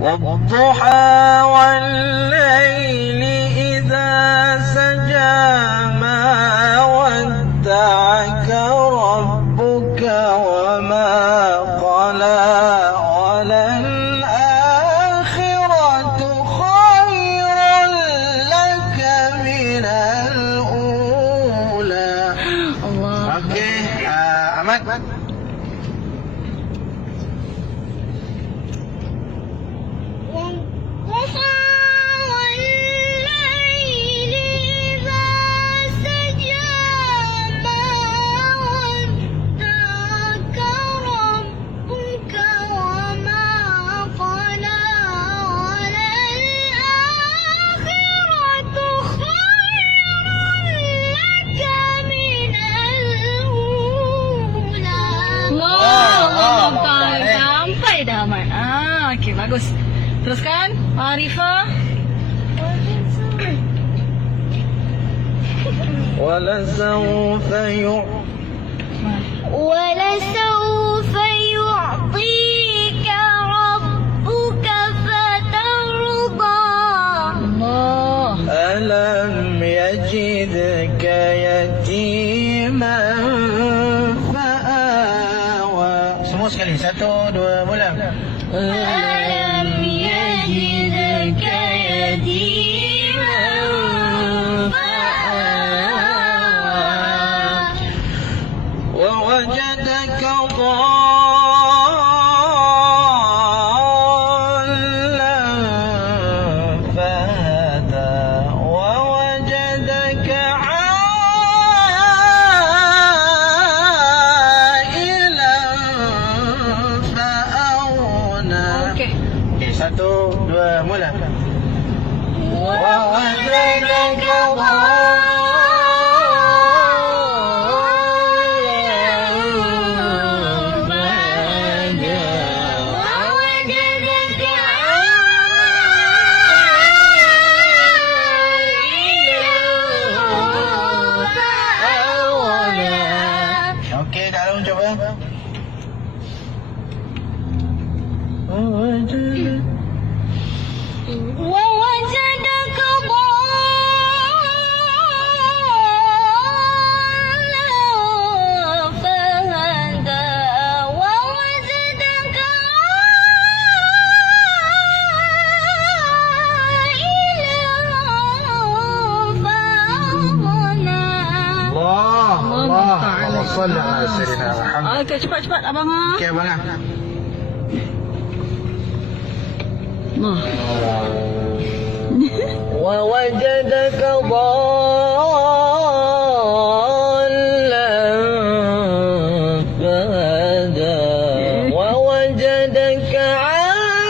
والضحى والليل إذا سجى ما ودعك ربك وما قلى وللآخرة خير لك من الأولى. Allah. Okey, Ahmad. Sampai dah Ahmad. Okey, bagus. Teruskan, Arifah. ولسوف ولسوف يعطيك ربك فترضى. Allah. ألم يجدك يتيما فآوى. Semua sekali. 1, 2, mula. ألم يجدك يتيما فآوى ووجدك ضالا فهدى ووجدك عائلا فأغنى. Okey. Okey, 1, 2, mula. ووجدك Okey, Kak Long cuba. ووجدك ضالا فهدى ووجدك عائلا فأغنى. Allah, Allah Ta'ala. Allah salli ala sayyidina Muhammad. Okey, cepat-cepat abang. Okey, abang ah. Allah. ووجدك ضالا فهدى ووجدك عائلا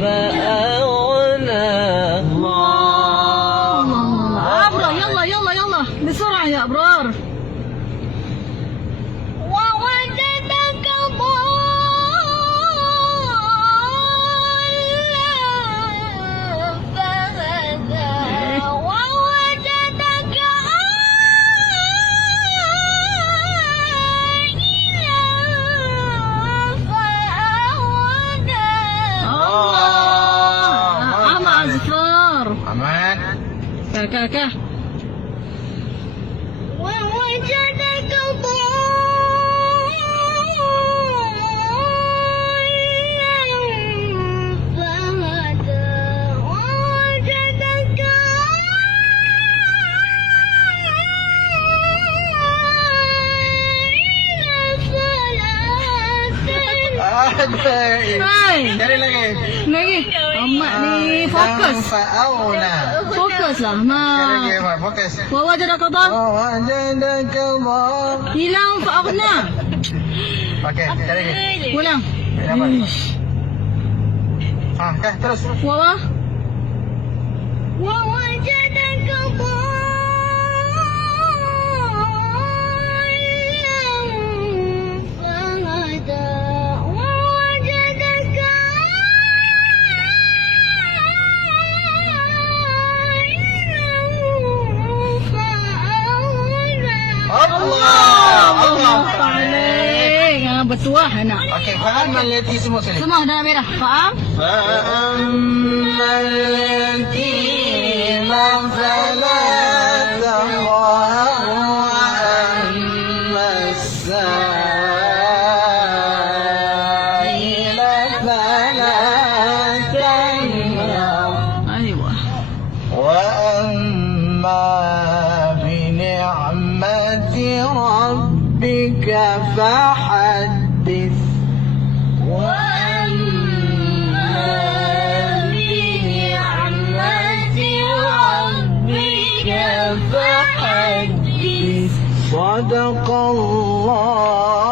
فأغنى. الله Abrar, yalla yalla yalla. بسرعة يا أبرار. ووجدك ضالا فهدى ووجدك عائلا فأغنى. Ahmad Azfar. Ahmad. Kah. ووجدك ضالا فهدى ووجدك Hai. Cari lagi. Lagi. Ahmad ni fokus. Fa'auna. Fokus lah. Cari lagi, Ma. Ahmad. Fokus. Wawajada qada. ووجدك ضالا. Hilang fa'aghna. Okey, cari lagi. Ulang. Apa? Terus. Wawa. ووجدك ضالا فهدى ووجدك عائلا فأغنى. Allah. Allah. bertuah nak. Okey, faham al-yatim semua sekali. Semua dah merah. Faham? فأما اليتيم فلا تقهر وأما السائل فلا تنهر أيوة. وأما بنعمة ربك فحدث وأما بنعمة ربك فحدث صدق الله